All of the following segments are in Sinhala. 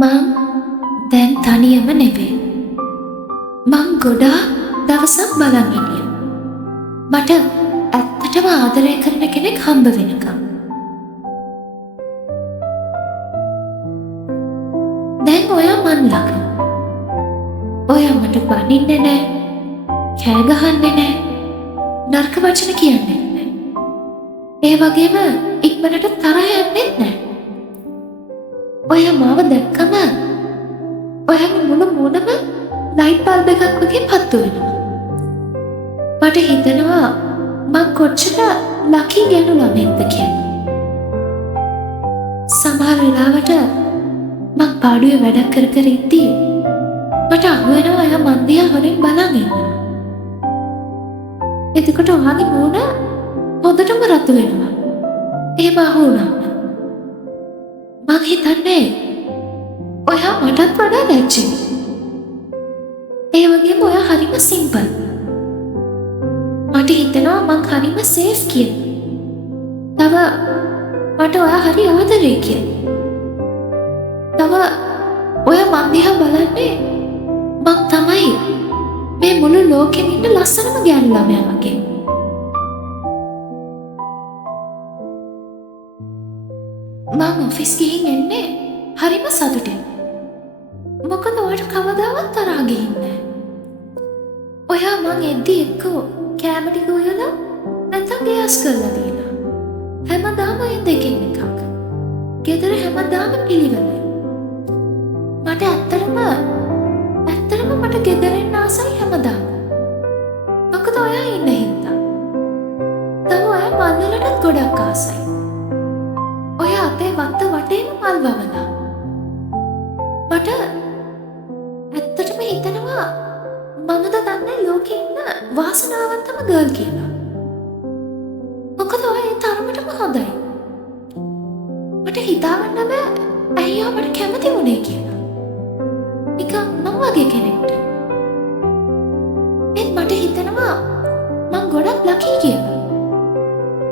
මං දැන් තනියම නෙවේ. මං ගොඩාක් දවසක් බලන් හිටියා. මට ඇත්තටම ආදරය කරන කෙනෙක් හම්බ වෙනකම්. දැන් ඔයා මන් ළඟ. ඔයා මට බනින්නේ නෑ, කෑ ගහන්නේ නෑ, නරක වචන කියන්නේ නෑ. ඒ වගේම ඉක්මනට තරහ යන්නේ නෑ. ඔයා මාව දැක්කම ඔයාගේ මුළු මූණම ලයිට් බල්බ් එකක් වගේ පත්තු වෙනවා. මට හිතෙනවා මං කොච්චර ලකි ගැනු ළමෙක්ද කියලා. සමහර වෙලාවට මං පාඩුවේ වැඩක් කර කර ඉද්දී මට අහු වෙනවා එයා මන් දිහා හොරෙන් බලන් ඉන්නවා. එතකොට ඔයාගේ මූණ හොඳටම රතු වෙනවා. එහෙම අහු වුණාම මං හිතන්නේ ඔයා මටත් වඩා ලැජ්ජයි. ඒ වගේම ඔයා හරිම සිම්පල්. මට හිතෙනවා මං හරිම සේෆ් කියලා. තව මට ඔයා හරි ආදරේ කියලා. තව ඔයා මන් දිහා බලන්නේ මං තමයි මේ මුළු ලෝකෙම ඉන්න ලස්සනම ගෑනු ළමයා වගේ. මං ඔෆිස් ගිහින් එන්නේ හරිම සතුටින්. මොකද ඔයාට කවදාවත් තරහා ගිහින්නේ නෑ. ඔයා මං එද්දි එක්කෝ කෑම ටික උයලා නැත්නම් ගෑස් කරලා දීලා. හැමදාම ඒ දෙකෙන් එකක්. ගෙදර හැමදාම පිළිවෙලයි. මට ඇත්තටම මට ගෙදර එන්න ආසයි හැමදාම. මොකද ඔයා ඉන්න හින්දා. තව ඔයා මල් වලටත් ගොඩක් ආසයි. ඔයා අපේ වත්ත වටේම මල් වවලා. මට ඇත්තටම හිතෙනවා මමද දන්නේ ලෝකේ ඉන්න වාසනාවන්තම ගර්ල් කියලා. මොකද ඔයා ඒ තරමටම හොඳයි. මට හිතාගන්න බෑ ඇයි ඔයා මට කැමති වුණේ කියලා. නිකන් මං වගේ කෙනෙක්ට. මට හිතෙනවා මං ගොඩක් ලකි කියලා.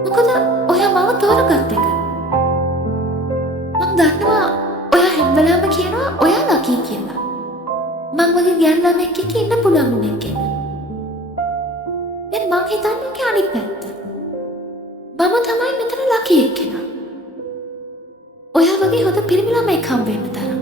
මොකද ඔයා මාව තෝරගත්ත එක. මං දන්නවා ඔයා හැම වෙලාවෙම කියනවා ඔයා ලකි කියලා. මං වගේ ගෑනු ළමෙක් එක්ක ඉන්න පුළුවන් වුණේ කියලා. මං හිතන්නේ ඒක අනිත් පැත්ත. මම තමයි මෙතන ලකි එක්කෙනා. ඔයා වගේ හොඳ පිරිමි ළමෙක් හම්බ වෙන්න තරම්.